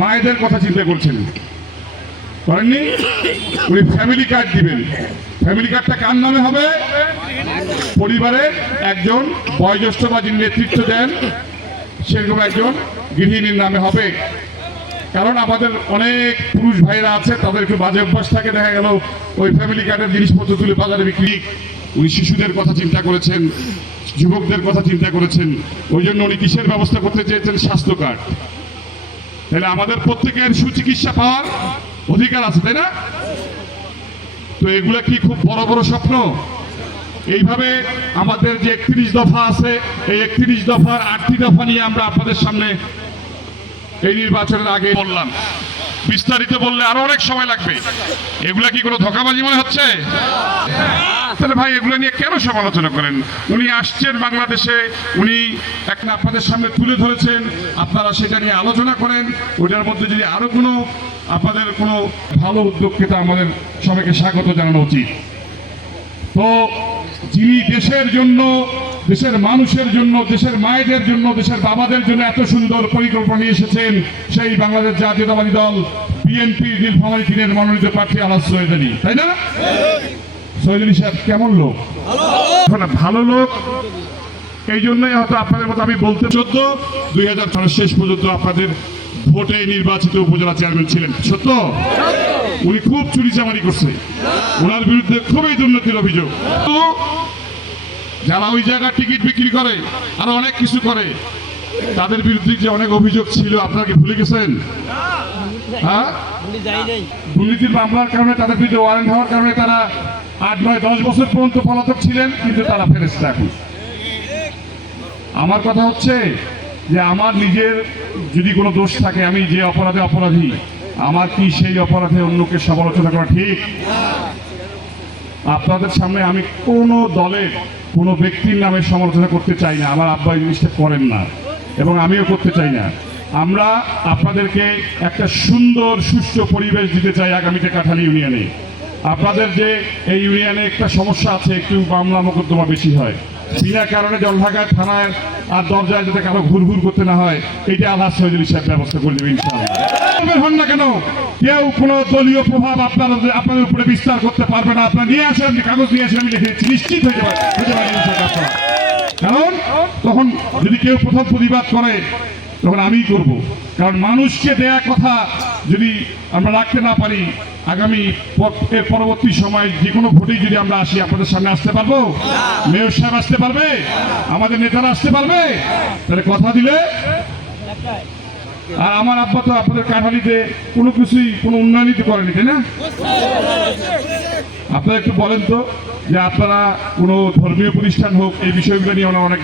মায়েদের কথা চিন্তা করছেন, করেননি? উনি ফ্যামিলি কার্ড দিবেন। ফ্যামিলি কার্ডটা কার নামে হবে? পরিবারের একজন বয়োজ্যেষ্ঠ বা যিনি নেতৃত্ব দেন সেরকম একজন গৃহিণীর নামে হবে। কারণ আমাদের অনেক পুরুষ ভাইরা আছে, তাদের একটু বাজে অভ্যাস থাকে, দেখা গেল ওই ফ্যামিলি কার্ডের জিনিসপত্র তুলে বাজারে বিক্রি। উনি শিশুদের কথা চিন্তা করেছেন, যুবকদের কথা চিন্তা করেছেন, ওই জন্য উনি কিসের ব্যবস্থা করতে চেয়েছেন? স্বাস্থ্য কার্ড। তাহলে আমাদের প্রত্যেকের সুচিকিৎসা পাওয়ার অধিকার আছে, তাই না? তো এগুলা কি খুব বড় বড় স্বপ্ন? এইভাবে আমাদের যে 31 দফা আছে, এই 31 দফার 8টি দফা নিয়ে আমরা আপনাদের সামনে এই নির্বাচনের আগে বললাম। বিস্তারিত বললে আরো অনেক সময় লাগবে। এগুলা কি কোনো ধোঁকাবাজি মনে হচ্ছে? তাহলে ভাই এগুলো নিয়ে কেন সমালোচনা করেন? উনি আসছেন বাংলাদেশে, উনি একটা আপনাদের সামনে তুলে ধরেছেন, আপনারা সেটা নিয়ে আলোচনা করেন। ওইটার মধ্যে যদি আরো কোনো আপনাদের কোনো ভালো উদ্যোগকে তা আমাদের সবাইকে স্বাগত জানানো উচিত। তো যিনি দেশের জন্য, দেশের মানুষের জন্য, দেশের মায়েদের জন্য, দেশের বাবাদের জন্য এত সুন্দর পরিকল্পনা নিয়ে এসেছেন, সেই বাংলাদেশ জাতীয়তাবাদী দল বিএনপি নীলফামারী 3-এর মনোনীত প্রার্থী আলহাজ শহীদ আলী, তাই না? শহীদ আলী সাহেব কেমন লোক? ভালো লোক। এই জন্যই হয়তো আপনাদের মতো আমি বলতে 2014 শেষ পর্যন্ত আপনাদের ভোটে নির্বাচিত উপজেলা চেয়ারম্যান ছিলেন, সত্য? উনি খুব চুরিচামারি করছে, ওনার বিরুদ্ধে খুবই দুর্নীতির অভিযোগ। তো যারা ওই জায়গায় টিকিট বিক্রি করে আর অনেক কিছু করে, তাদের বিরুদ্ধে যে অনেক অভিযোগ ছিল, আপনারা কি ভুলে গেছেন? হ্যাঁ, দুর্নীতির মামলার কারণে তাদের বিরুদ্ধে ওয়ারেন্ট হওয়ার কারণে তারা 8, 9, 10 বছর পর্যন্ত পলাতক ছিলেন, কিন্তু তারা ফেরেশতা এখন। আমার কথা হচ্ছে যে আমার নিজের যদি কোনো দোষ থাকে, আমি যে অপরাধে অপরাধী, আমার কি সেই অপরাধে অন্যকে সমালোচনা করা ঠিক? আপনাদের সামনে আমি কোনো দলের কোনো ব্যক্তির নামে সমালোচনা করতে চাই না। আমার আব্বা এই জিনিসটা করেন না এবং আমিও করতে চাই না। আমরা আপনাদেরকে একটা সুন্দর সুষ্ঠু পরিবেশ দিতে চাই আগামীতে কাঁঠালী ইউনিয়নে। আপনাদের যে এই ইউনিয়নে একটা সমস্যা আছে, একটু মামলা মোকদ্দমা বেশি হয়, বিনা কারণে জলঢাকায় থানায় আর দরজায় যাতে কারো ঘুরঘুর করতে না হয়, এইটা আলহাজ শহীদ আলী সাহেব ব্যবস্থা করে দেবে ইনশাআল্লাহ। হন না কেন, কেউ কোনো দলীয় প্রভাব আপনাদের উপরে বিস্তার করতে পারবে না। আপনারা নিয়ে আসেন, কাগজ নিয়ে আসেন, আমি লিখে দিচ্ছি, নিশ্চিত হয়ে যাবে। কারণ তখন যদি কেউ প্রথম প্রতিবাদ করে, তখন আমিই করব। কারণ মানুষকে দেয়া কথা যদি আমরা রাখতে না পারি, আগামী এর পরবর্তী সময় যে কোনো ভোটেই যদি আমরা আসি, আপনাদের সামনে আসতে পারবো? মেয়র সাহেব আসতে পারবে? আমাদের নেতারা আসতে পারবে? তাহলে কথা দিলে। আর আমার আব্বা তো আপনাদের কাঁঠালীতে কোনো কিছুই, কোনো উন্নয়নই তো করেনি, তাই না? আপনারা একটু বলেন তো, যে আপনারা কোনো ধর্মীয় প্রতিষ্ঠান হোক, এই বিষয়গুলো নিয়ে অনেক